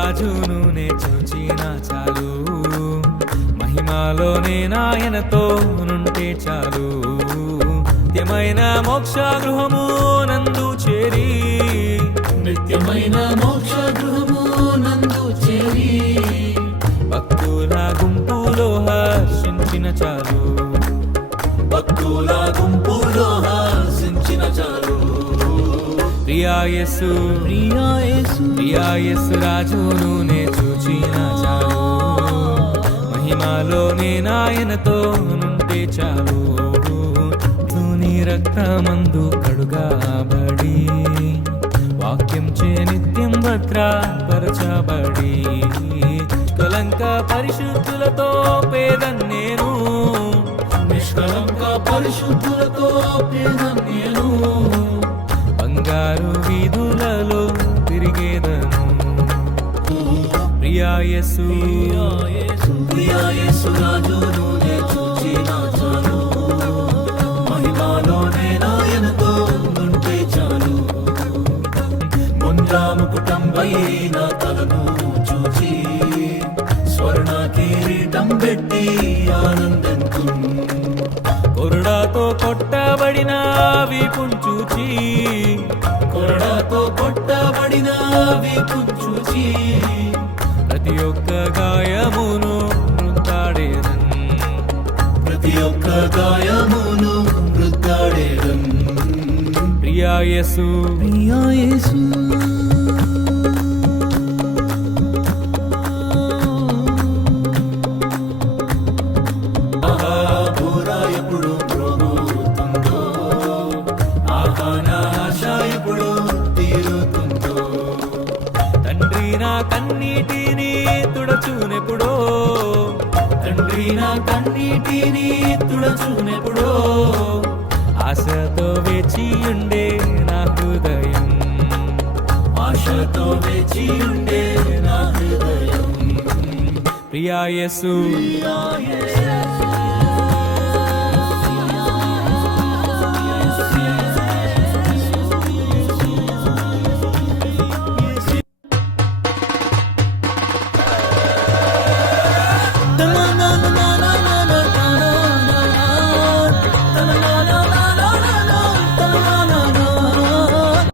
రాజును నే చూచిన చాలు, మహిమలోనే నాయనతో నుంటే చాలు. నిత్యమైన మోక్ష గృహము నందు చేరి, నిత్యమైన మోక్ష గృహము నందు చేరి, భక్తుల గుంపులో హర్షించిన చాలు, భక్తుల గుంపులో హర్షించిన చాలు. ప్రియా యేసు ప్రియా యేసు ప్రియా యేసు రాజును నే చూచిన చాలు, మహిమలోనే నాయనతో నుంటే చాలు. నీ రక్తమందు కడుగాబడి, వాక్యం చే నిత్యం భద్రపరచబడి, కలంక పరిశుద్ధులతో పేదన్నేను, నిష్కలంక పరిశుద్ధులతో పేదన్నేను. బంగారు వీధులలో తిరిగేదను. ప్రియా యేసు ప్రియా యేసు రాజును నే చూచిన చాలు, మహిమలోనే నాయనతో నుంటే చాలు. ముంజాముకుటంపై నా తలను చూచి, స్వర్ణ కిరీటం పెట్టి ఆనందంతు. కొరడాతో కొట్టబడిన వీపును చూచి, కొరడాతో కొట్టబడిన వీపును చూచి, ప్రతి ఒక్క గాయమును వృద్ధాడేదన్. ప్రతి ఒక్క గాయమును వృద్ధాడేదన్. ప్రియా యేసు ప్రియా యేసు ఎప్పుడు ప్రోగుతుందో, ఆహానాశ ఎప్పుడు తీరుతుందో. తండ్రి నా కన్నీటిని తుడచునెప్పుడో, తండ్రి నా కన్నీటిని తుడచునెప్పుడో. ఆశతో వేచి ఉండే నా హృదయం, ఆశతో వేచి ఉండే నా హృదయం. ప్రియా యేసు ప్రియా